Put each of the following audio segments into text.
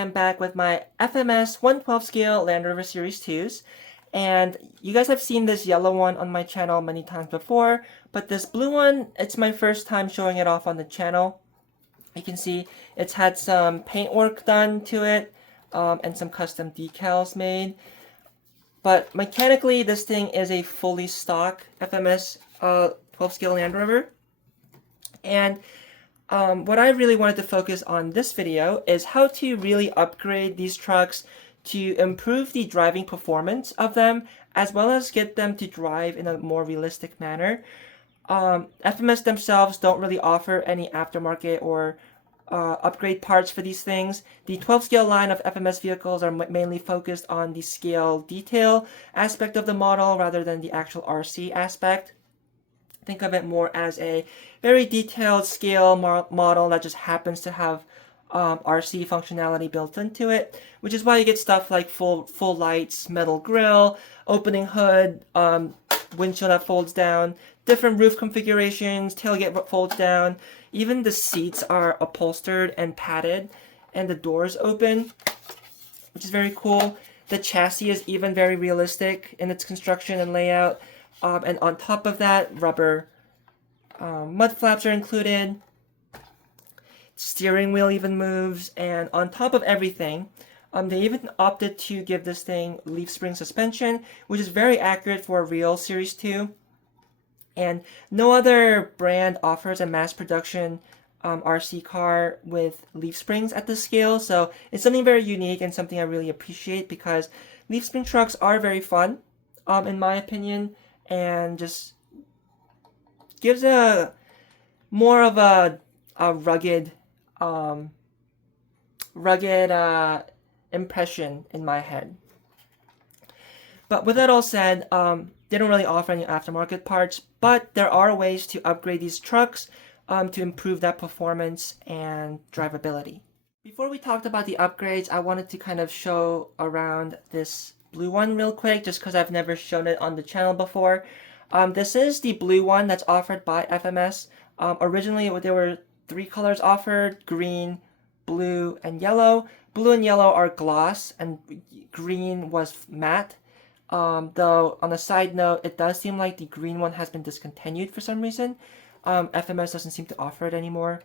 am back with my FMS 112 scale Land Rover Series 2s. And you guys have seen this yellow one on my channel many times before, but this blue one, it's my first time showing it off on the channel. You can see it's had some paint work done to it and some custom decals made. But mechanically, this thing is a fully stock FMS 12 scale Land Rover. And what I really wanted to focus on this video is how to really upgrade these trucks to improve the driving performance of them, as well as get them to drive in a more realistic manner. FMS themselves don't really offer any aftermarket or upgrade parts for these things. The 12 scale line of FMS vehicles are mainly focused on the scale detail aspect of the model rather than the actual RC aspect. Think of it more as a very detailed scale model that just happens to have RC functionality built into it, which is why you get stuff like full lights, metal grille, opening hood, windshield that folds down, different roof configurations, tailgate folds down. Even the seats are upholstered and padded, and the doors open, which is very cool. The chassis is even very realistic in its construction and layout. And on top of that, rubber mud flaps are included. Steering wheel even moves, and on top of everything, they even opted to give this thing leaf spring suspension, which is very accurate for a real Series 2. And no other brand offers a mass production RC car with leaf springs at this scale, so it's something very unique and something I really appreciate because leaf spring trucks are very fun, in my opinion, and just gives a more of a rugged impression in my head. But with that all said, they don't really offer any aftermarket parts, but there are ways to upgrade these trucks to improve that performance and drivability. Before we talked about the upgrades, I wanted to kind of show around this blue one real quick, just because I've never shown it on the channel before. This is the blue one that's offered by FMS. Originally, there were 3 colors offered: green, blue, and yellow. Blue and yellow are gloss, and green was matte. Though, on a side note, it does seem like the green one has been discontinued for some reason. FMS doesn't seem to offer it anymore.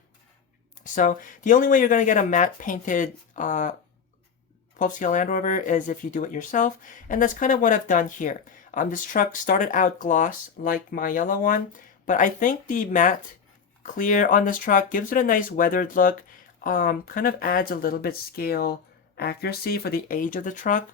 So, the only way you're going to get a matte painted 12 scale Land Rover is if you do it yourself, and that's kind of what I've done here. This truck started out gloss like my yellow one, but I think the matte clear on this truck gives it a nice weathered look, kind of adds a little bit scale accuracy for the age of the truck.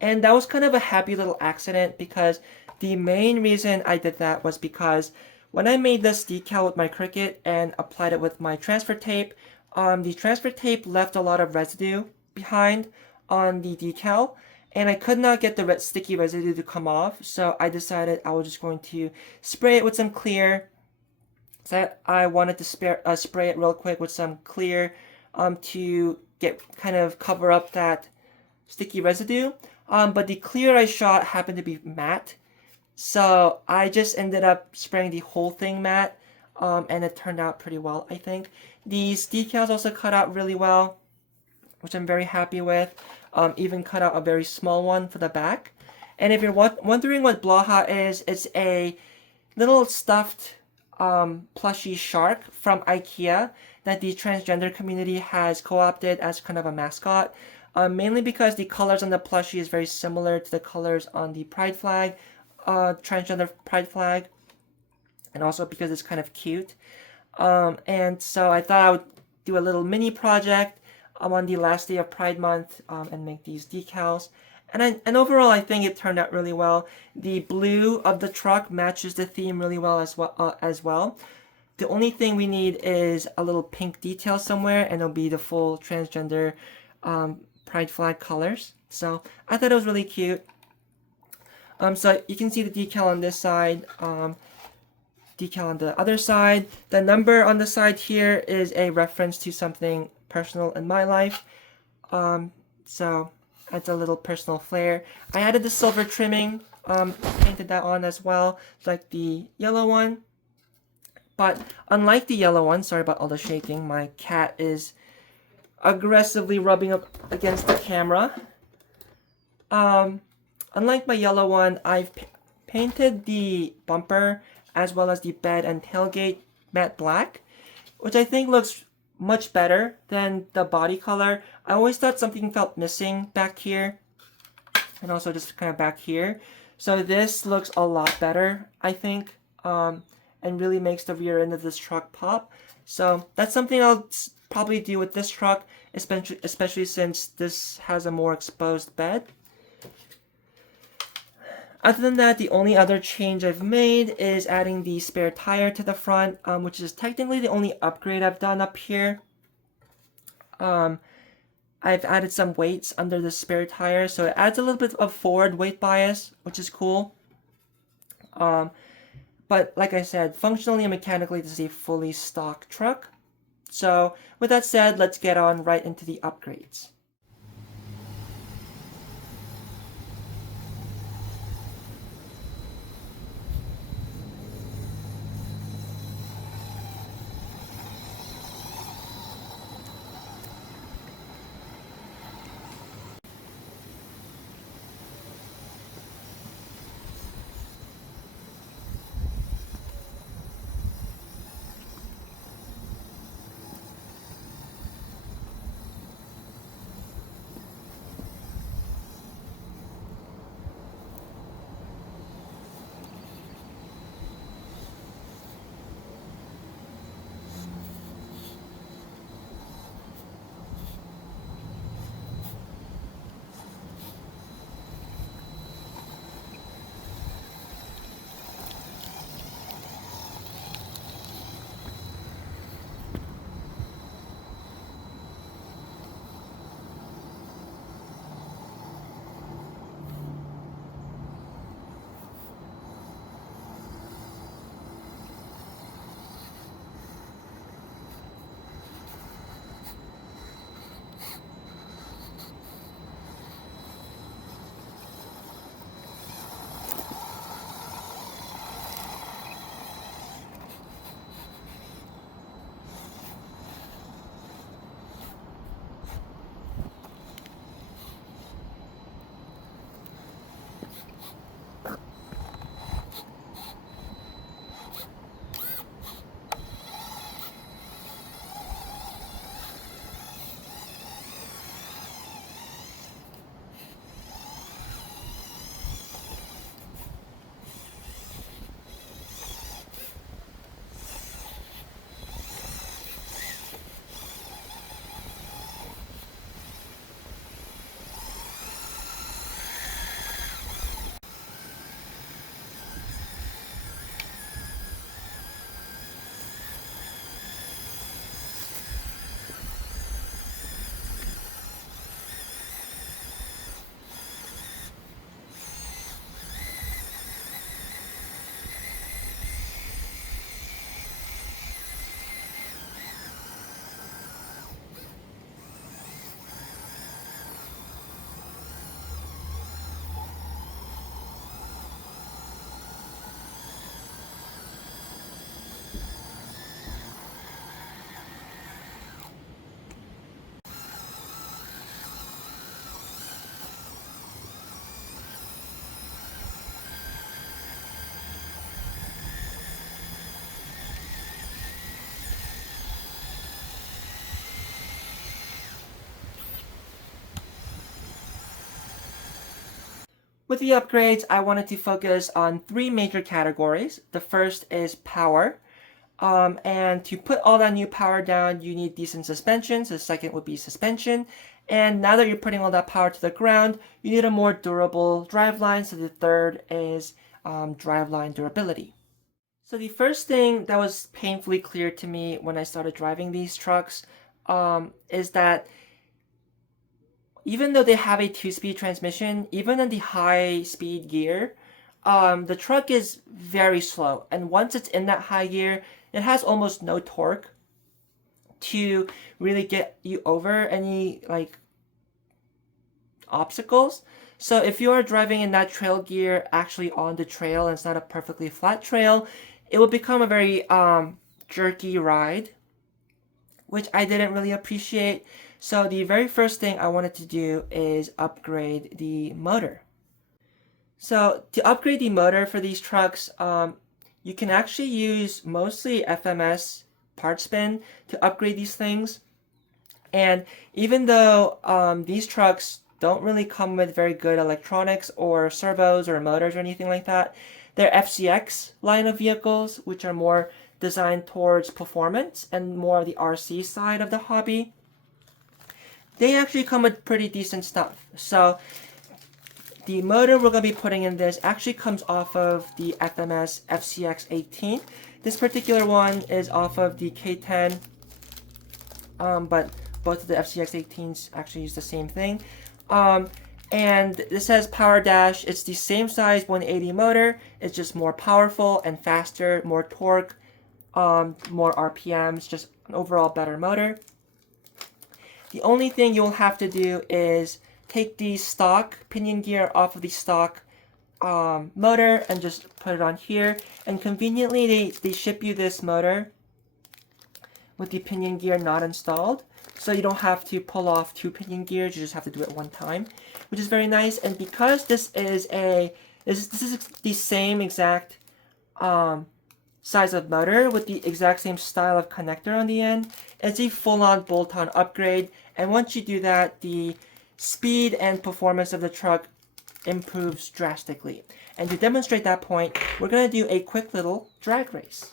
And that was kind of a happy little accident because the main reason I did that was because when I made this decal with my Cricut and applied it with my transfer tape, the transfer tape left a lot of residue behind on the decal, and I could not get the sticky residue to come off, so I decided I was just going to spray it with some clear. So I wanted to spray it real quick with some clear to kind of cover up that sticky residue. But the clear I shot happened to be matte, so I just ended up spraying the whole thing matte, and it turned out pretty well, I think. These decals also cut out really well, which I'm very happy with. Even cut out a very small one for the back. And if you're wondering what Blaha is, it's a little stuffed plushy shark from IKEA that the transgender community has co-opted as kind of a mascot. Mainly because the colors on the plushie is very similar to the colors on the pride flag, transgender pride flag, and also because it's kind of cute. And so I thought I would do a little mini project on the last day of Pride Month and make these decals. And overall, I think it turned out really well. The blue of the truck matches the theme really well as well. The only thing we need is a little pink detail somewhere, and it'll be the full transgender pride flag colors. So I thought it was really cute. So you can see the decal on this side, decal on the other side. The number on the side here is a reference to something personal in my life. So adds a little personal flair. I added the silver trimming, painted that on as well, like the yellow one. But unlike the yellow one, sorry about all the shaking, my cat is aggressively rubbing up against the camera. Unlike my yellow one, I've painted the bumper as well as the bed and tailgate matte black, which I think looks much better than the body color. I always thought something felt missing back here and also just kind of back here. So this looks a lot better, I think, and really makes the rear end of this truck pop. So that's something I'll probably do with this truck, especially since this has a more exposed bed. Other than that, the only other change I've made is adding the spare tire to the front, which is technically the only upgrade I've done up here. I've added some weights under the spare tire, so it adds a little bit of forward weight bias, which is cool. But like I said, functionally and mechanically, this is a fully stock truck. So with that said, let's get on right into the upgrades. With the upgrades, I wanted to focus on three major categories. The first is power. And to put all that new power down, you need decent suspension. So the second would be suspension. And now that you're putting all that power to the ground, you need a more durable driveline. So the third is driveline durability. So the first thing that was painfully clear to me when I started driving these trucks is that even though they have a 2-speed transmission, even in the high-speed gear, the truck is very slow. And once it's in that high gear, it has almost no torque to really get you over any like obstacles. So if you are driving in that trail gear actually on the trail and it's not a perfectly flat trail, it will become a very jerky ride, which I didn't really appreciate. So the very first thing I wanted to do is upgrade the motor. So to upgrade the motor for these trucks, you can actually use mostly FMS part spin to upgrade these things. And even though these trucks don't really come with very good electronics or servos or motors or anything like that, they're FCX line of vehicles, which are more designed towards performance and more the RC side of the hobby. They actually come with pretty decent stuff. So the motor we're going to be putting in this actually comes off of the FMS FCX 18. This particular one is off of the K10, but both of the FCX 18s actually use the same thing. And this says Power Dash. It's the same size 180 motor. It's just more powerful and faster, more torque, more RPMs, just an overall better motor. The only thing you'll have to do is take the stock pinion gear off of the stock motor and just put it on here. And conveniently, they ship you this motor with the pinion gear not installed. So you don't have to pull off 2 pinion gears, you just have to do it one time, which is very nice. And because this is the same exact size of motor with the exact same style of connector on the end, it's a full-on bolt-on upgrade. And once you do that, the speed and performance of the truck improves drastically. And to demonstrate that point, we're going to do a quick little drag race.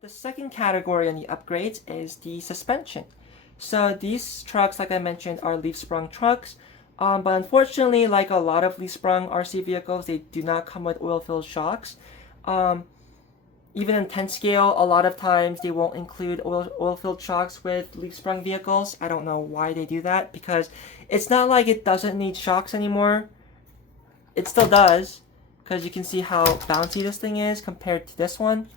The second category on the upgrades is the suspension. So these trucks, like I mentioned, are leaf-sprung trucks, but unfortunately, like a lot of leaf-sprung RC vehicles, they do not come with oil-filled shocks. Even in 10 scale, a lot of times they won't include oil-filled shocks with leaf-sprung vehicles. I don't know why they do that, because it's not like it doesn't need shocks anymore. It still does, because you can see how bouncy this thing is compared to this one.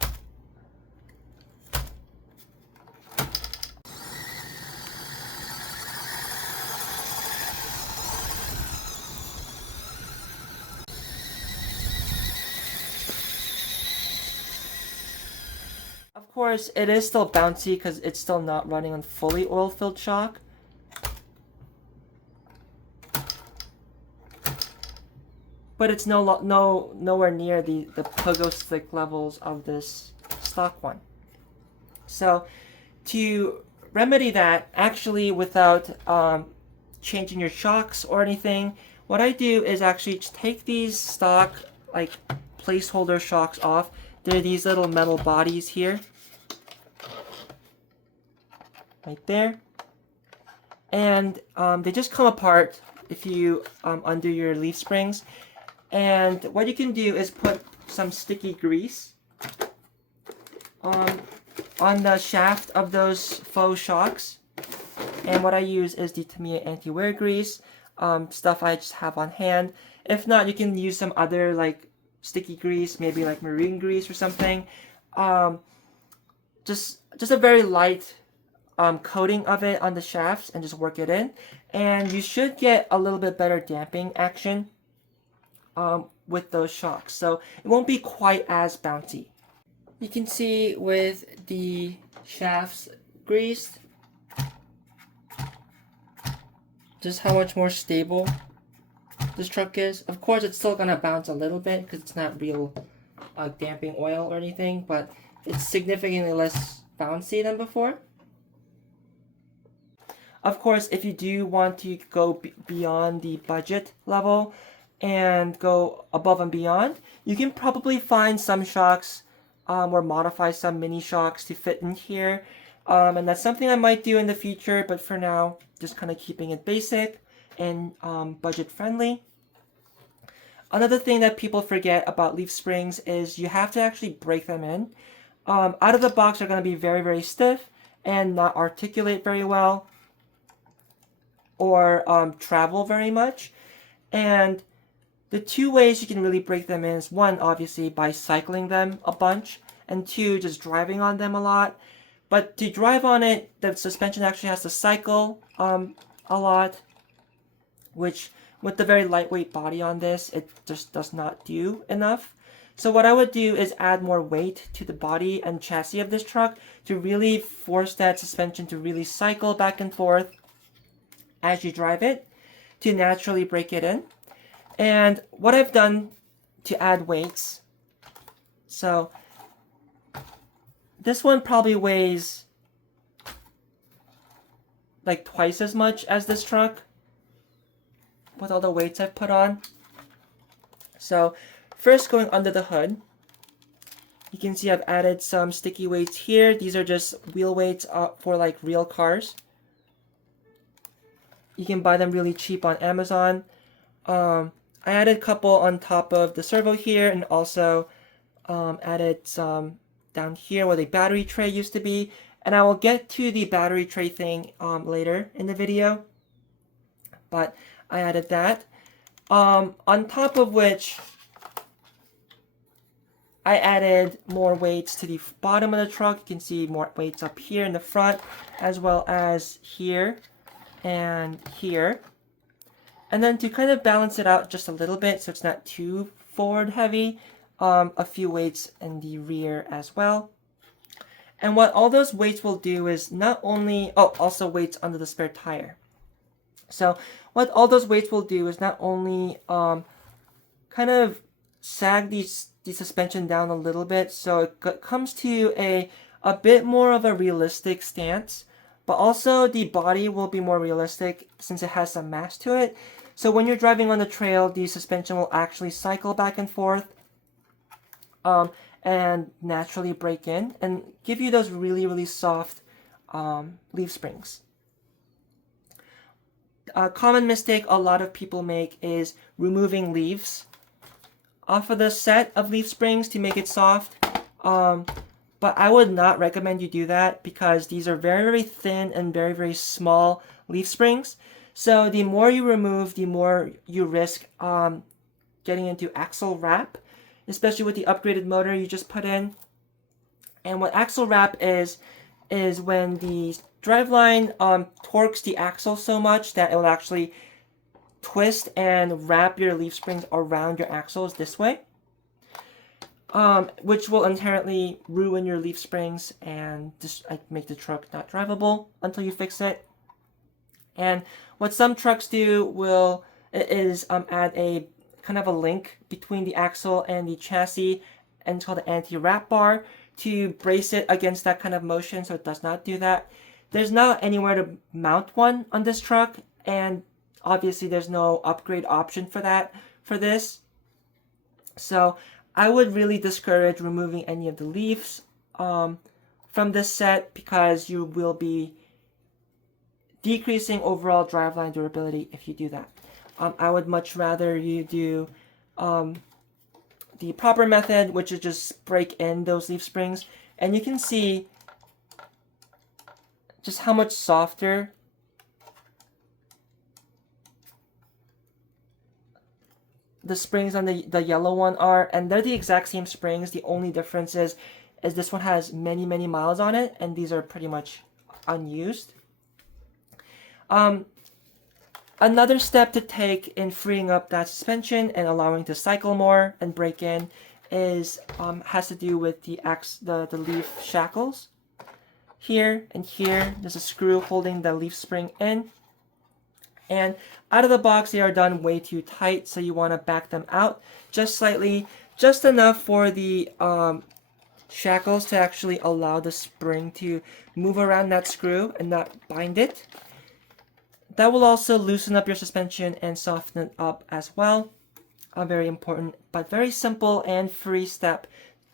Of course, it is still bouncy because it's still not running on fully oil-filled shock. But it's nowhere near the pogo stick levels of this stock one. So to remedy that, actually without changing your shocks or anything, what I do is actually take these stock like placeholder shocks off. There are these little metal bodies here. Right there. And they just come apart if you undo your leaf springs. And what you can do is put some sticky grease on the shaft of those faux shocks. And what I use is the Tamiya anti-wear grease, stuff I just have on hand. If not, you can use some other like sticky grease, maybe like marine grease or something. Just a very light coating of it on the shafts and just work it in. And you should get a little bit better damping action with those shocks. So it won't be quite as bouncy. You can see with the shafts greased, just how much more stable this truck is. Of course, it's still gonna bounce a little bit because it's not real damping oil or anything, but it's significantly less bouncy than before. Of course, if you do want to go beyond the budget level and go above and beyond, you can probably find some shocks or modify some mini shocks to fit in here. And that's something I might do in the future, but for now, just kind of keeping it basic and budget friendly. Another thing that people forget about leaf springs is you have to actually break them in. Out of the box, they're going to be very, very stiff and not articulate very well or travel very much. And The two ways you can really break them in is one, obviously, by cycling them a bunch, and two, just driving on them a lot. But to drive on it, the suspension actually has to cycle a lot, which with the very lightweight body on this, it just does not do enough. So what I would do is add more weight to the body and chassis of this truck to really force that suspension to really cycle back and forth as you drive it to naturally break it in. And what I've done to add weights, so this one probably weighs like twice as much as this truck with all the weights I've put on. So first, going under the hood, you can see I've added some sticky weights here. These are just wheel weights for like real cars. You can buy them really cheap on Amazon. I added a couple on top of the servo here, and also added some down here where the battery tray used to be. And I will get to the battery tray thing later in the video. But I added that. On top of which, I added more weights to the bottom of the truck. You can see more weights up here in the front, as well as here and here. And then to kind of balance it out just a little bit so it's not too forward heavy, a few weights in the rear as well. And what all those weights will do is not only, also weights under the spare tire. So what all those weights will do is not only kind of sag the suspension down a little bit so it comes to a bit more of a realistic stance, but also the body will be more realistic since it has some mass to it. So when you're driving on the trail, the suspension will actually cycle back and forth and naturally break in and give you those really, really soft leaf springs. A common mistake a lot of people make is removing leaves off of the set of leaf springs to make it soft. But I would not recommend you do that because these are very, very thin and very, very small leaf springs. So the more you remove, the more you risk getting into axle wrap, especially with the upgraded motor you just put in. And what axle wrap is when the driveline torques the axle so much that it will actually twist and wrap your leaf springs around your axles this way, which will inherently ruin your leaf springs and just make the truck not drivable until you fix it. And what some trucks do is add a kind of a link between the axle and the chassis, and it's called an anti-wrap bar, to brace it against that kind of motion so it does not do that. There's not anywhere to mount one on this truck, and obviously there's no upgrade option for this. So I would really discourage removing any of the leaves from this set because you will be decreasing overall driveline durability if you do that. I would much rather you do the proper method, which is just break in those leaf springs, and you can see just how much softer the springs on the yellow one are, and they're the exact same springs. The only difference is this one has many, many miles on it, and these are pretty much unused. Another step to take in freeing up that suspension and allowing it to cycle more and break in has to do with the leaf shackles. Here and here, there's a screw holding the leaf spring in. And out of the box, they are done way too tight, so you want to back them out just slightly, just enough for the shackles to actually allow the spring to move around that screw and not bind it. That will also loosen up your suspension and soften it up as well. A very important but very simple and free step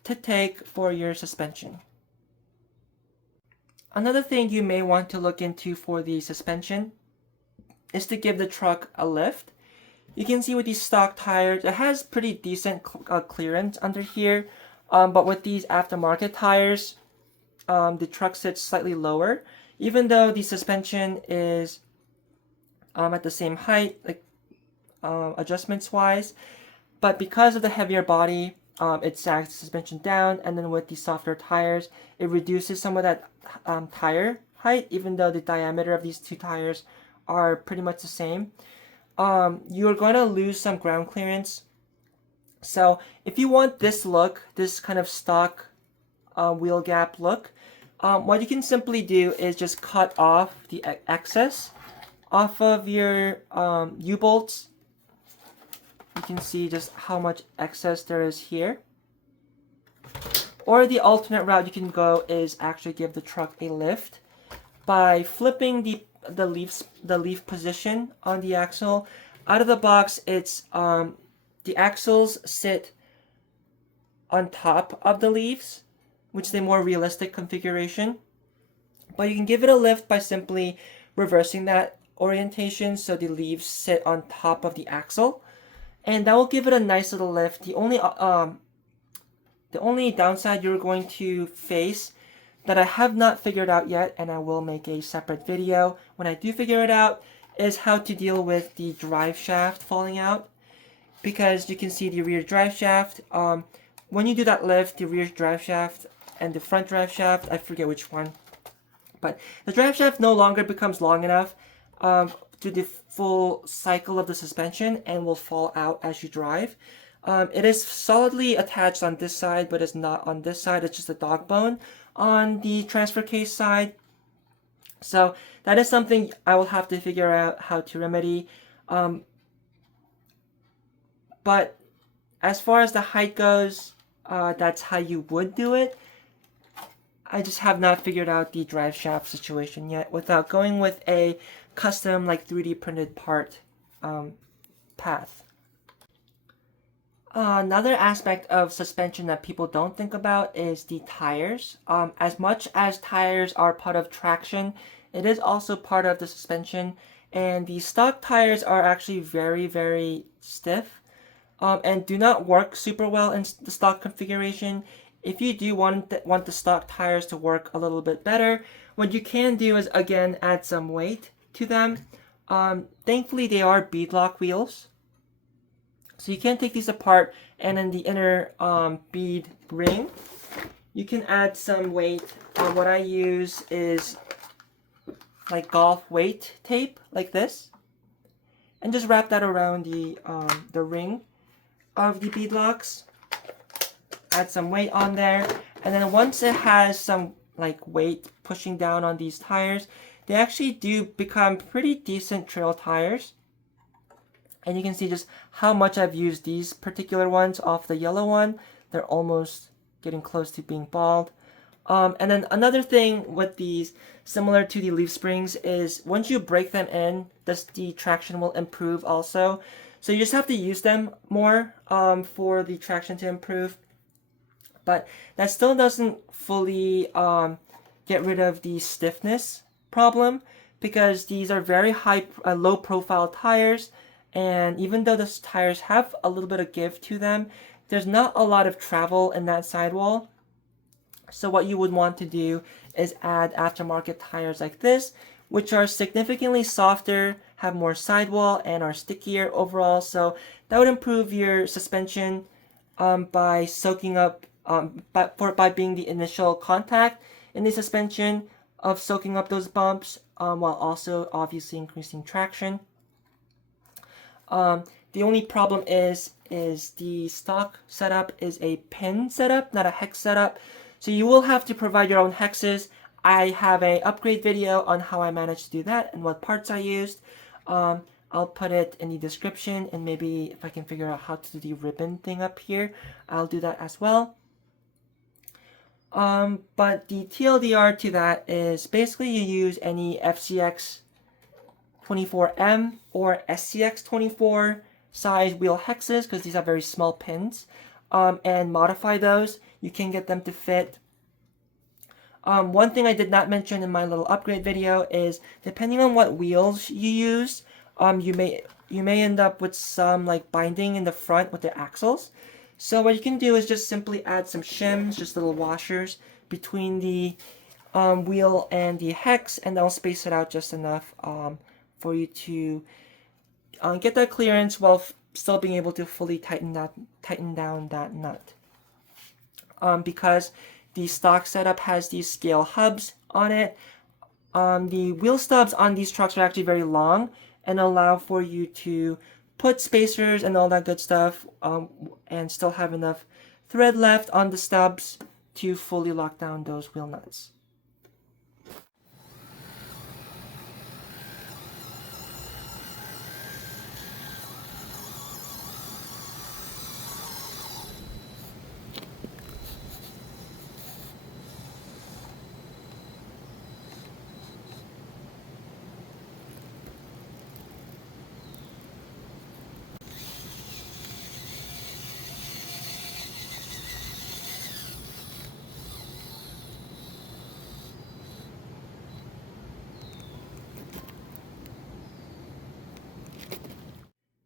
to take for your suspension. Another thing you may want to look into for the suspension is to give the truck a lift. You can see with these stock tires, it has pretty decent clearance under here, but with these aftermarket tires, the truck sits slightly lower, even though the suspension is at the same height, like adjustments wise. but because of the heavier body, it sags the suspension down, and then with the softer tires, it reduces some of that tire height, even though the diameter of these two tires are pretty much the same. You're going to lose some ground clearance. So if you want this look, this kind of stock wheel gap look, what you can simply do is just cut off the excess off of your U-bolts. You can see just how much excess there is here. Or the alternate route you can go is actually give the truck a lift by flipping the leaf position on the axle. Out of the box, it's the axles sit on top of the leaves, which is a more realistic configuration. But you can give it a lift by simply reversing that orientation so the leaves sit on top of the axle, and that will give it a nice little lift. The only downside you're going to face that I have not figured out yet, and I will make a separate video when I do figure it out, is how to deal with the drive shaft falling out. Because you can see the rear drive shaft, when you do that lift, the rear drive shaft and the front drive shaft, I forget which one, but the drive shaft no longer becomes long enough to the full cycle of the suspension and will fall out as you drive. It is solidly attached on this side, but it's not on this side. It's just a dog bone on the transfer case side. So that is something I will have to figure out how to remedy. But as far as the height goes, that's how you would do it. I just have not figured out the drive shaft situation yet without going with a custom, like 3D printed part path. Another aspect of suspension that people don't think about is the tires. As much as tires are part of traction, it is also part of the suspension, and the stock tires are actually very, very stiff and do not work super well in the stock configuration. If you do want the stock tires to work a little bit better, what you can do is again add some weight to them. Thankfully, they are beadlock wheels, so you can take these apart, and in the inner bead ring, you can add some weight. What I use is like golf weight tape, like this, and just wrap that around the ring of the beadlocks. Add some weight on there, and then once it has some like weight pushing down on these tires, they actually do become pretty decent trail tires. And you can see just how much I've used these particular ones off the yellow one. They're almost getting close to being bald. And then another thing with these, similar to the leaf springs, is once you break them in, the traction will improve also. So you just have to use them more for the traction to improve. But that still doesn't fully get rid of the stiffness problem, because these are very low profile tires, and even though the tires have a little bit of give to them, there's not a lot of travel in that sidewall. So what you would want to do is add aftermarket tires like this, which are significantly softer, have more sidewall, and are stickier overall. So that would improve your suspension by soaking up, by being the initial contact in the suspension of soaking up those bumps, while also obviously increasing traction. The only problem is the stock setup is a pin setup, not a hex setup. So you will have to provide your own hexes. I have an upgrade video on how I managed to do that and what parts I used. I'll put it in the description, and maybe if I can figure out how to do the ribbon thing up here, I'll do that as well. But the TLDR to that is basically you use any FCX 24M or SCX 24 size wheel hexes, because these are very small pins, and modify those. You can get them to fit. One thing I did not mention in my little upgrade video is, depending on what wheels you use, you may end up with some like binding in the front with the axles. So what you can do is just simply add some shims, just little washers between the wheel and the hex, and that'll space it out just enough for you to get that clearance while still being able to fully tighten down that nut. Because the stock setup has these scale hubs on it, the wheel stubs on these trucks are actually very long and allow for you to put spacers and all that good stuff, and still have enough thread left on the stubs to fully lock down those wheel nuts.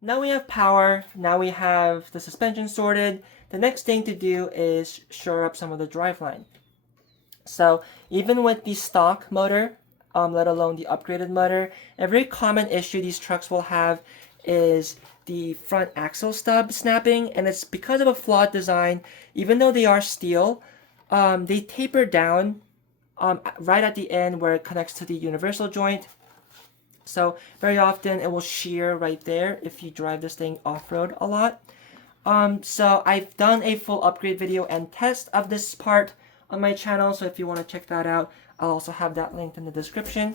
Now we have power, now we have the suspension sorted. The next thing to do is shore up some of the driveline. So even with the stock motor, let alone the upgraded motor, a very common issue these trucks will have is the front axle stub snapping, and it's because of a flawed design. Even though they are steel, they taper down right at the end where it connects to the universal joint. So very often it will shear right there if you drive this thing off-road a lot. So I've done a full upgrade video and test of this part on my channel, so if you want to check that out, I'll also have that linked in the description.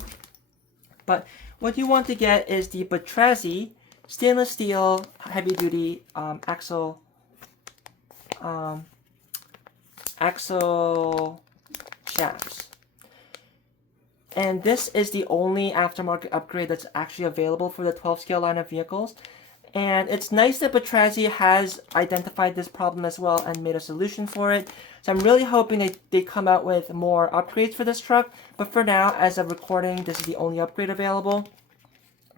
But what you want to get is the Batrasi stainless steel heavy duty axle shafts. And this is the only aftermarket upgrade that's actually available for the 12 scale line of vehicles. And it's nice that Batrasi has identified this problem as well and made a solution for it. So I'm really hoping they come out with more upgrades for this truck. But for now, as of recording, this is the only upgrade available.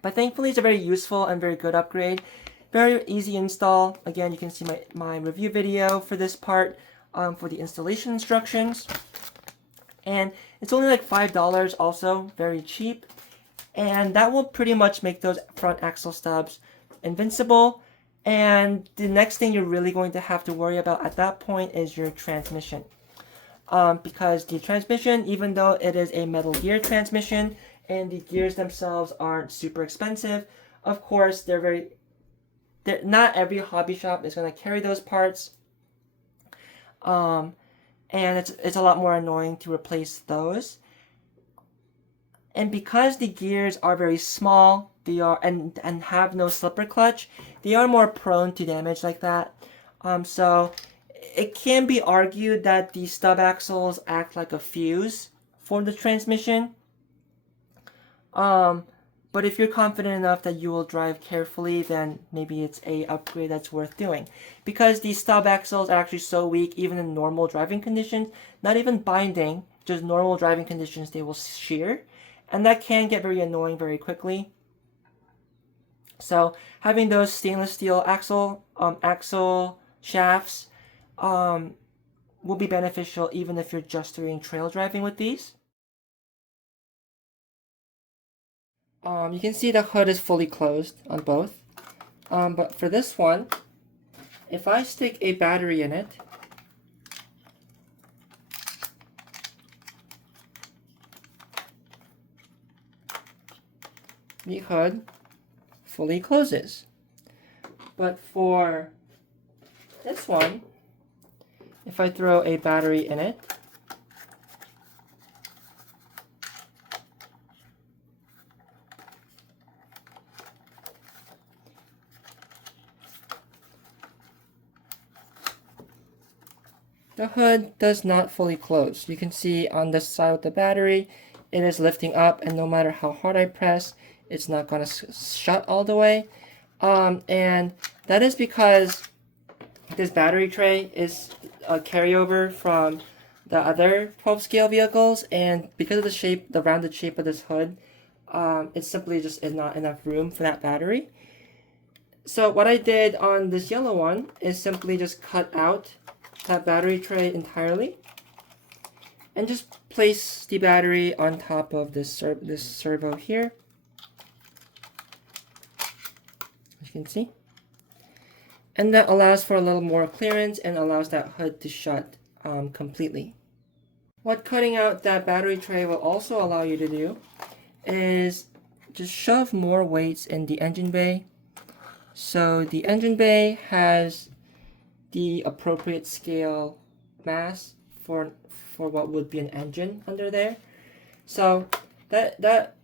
But thankfully, it's a very useful and very good upgrade. Very easy install. Again, you can see my review video for this part for the installation instructions. And it's only like $5 also, very cheap. And that will pretty much make those front axle stubs invincible. And the next thing you're really going to have to worry about at that point is your transmission. Because the transmission, even though it is a metal gear transmission and the gears themselves aren't super expensive, of course, not every hobby shop is going to carry those parts. And it's a lot more annoying to replace those. And because the gears are very small, they are and have no slipper clutch, they are more prone to damage like that. So it can be argued that the stub axles act like a fuse for the transmission. But if you're confident enough that you will drive carefully, then maybe it's a upgrade that's worth doing. Because these stub axles are actually so weak, even in normal driving conditions, not even binding, just normal driving conditions, they will shear. And that can get very annoying very quickly. So having those stainless steel axle shafts will be beneficial even if you're just doing trail driving with these. You can see the hood is fully closed on both. But for this one, if I stick a battery in it, the hood fully closes. But for this one, if I throw a battery in it, the hood does not fully close. You can see on this side with the battery, it is lifting up, and no matter how hard I press, it's not going to shut all the way. And that is because this battery tray is a carryover from the other 12 scale vehicles, and because of the shape, the rounded shape of this hood, it simply just is not enough room for that battery. So what I did on this yellow one is simply just cut out that battery tray entirely and just place the battery on top of this servo here. As you can see. And that allows for a little more clearance and allows that hood to shut completely. What cutting out that battery tray will also allow you to do is just shove more weights in the engine bay. So the engine bay has the appropriate scale mass for what would be an engine under there. So that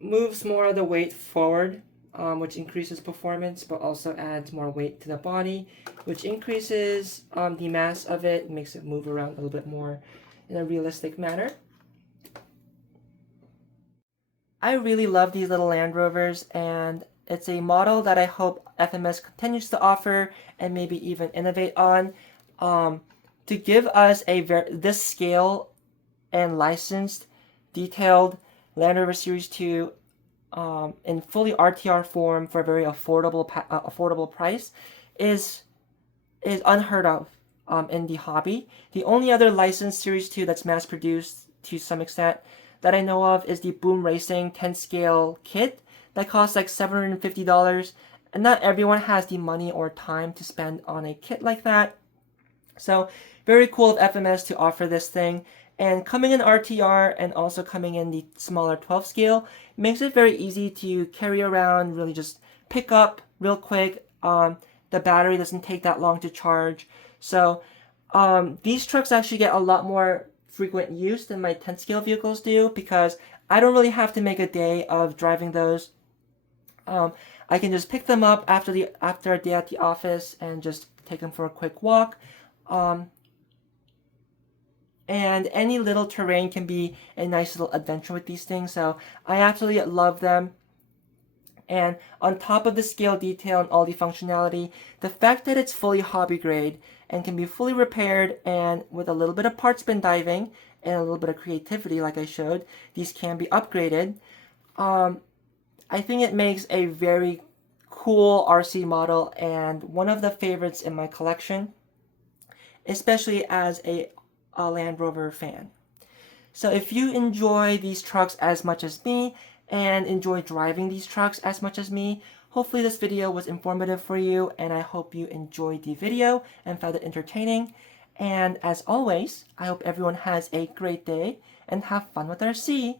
moves more of the weight forward, which increases performance, but also adds more weight to the body, which increases the mass of it, makes it move around a little bit more in a realistic manner. I really love these little Land Rovers, and it's a model that I hope FMS continues to offer and maybe even innovate on, to give us this scale and licensed, detailed Land Rover Series 2 in fully RTR form for a very affordable price is unheard of in the hobby. The only other licensed Series 2 that's mass produced to some extent that I know of is the Boom Racing 10 scale kit that costs like $750, and not everyone has the money or time to spend on a kit like that. So very cool of FMS to offer this thing, and coming in RTR and also coming in the smaller 12 scale makes it very easy to carry around, really just pick up real quick. The battery doesn't take that long to charge. So these trucks actually get a lot more frequent use than my 10 scale vehicles do, because I don't really have to make a day of driving those. I can just pick them up after a day at the office and just take them for a quick walk. And any little terrain can be a nice little adventure with these things, so I absolutely love them. And on top of the scale detail and all the functionality, the fact that it's fully hobby grade and can be fully repaired, and with a little bit of parts bin diving and a little bit of creativity like I showed, these can be upgraded. I think it makes a very cool RC model and one of the favorites in my collection, especially as a Land Rover fan. So if you enjoy these trucks as much as me and enjoy driving these trucks as much as me, hopefully this video was informative for you, and I hope you enjoyed the video and found it entertaining. And as always, I hope everyone has a great day and have fun with RC.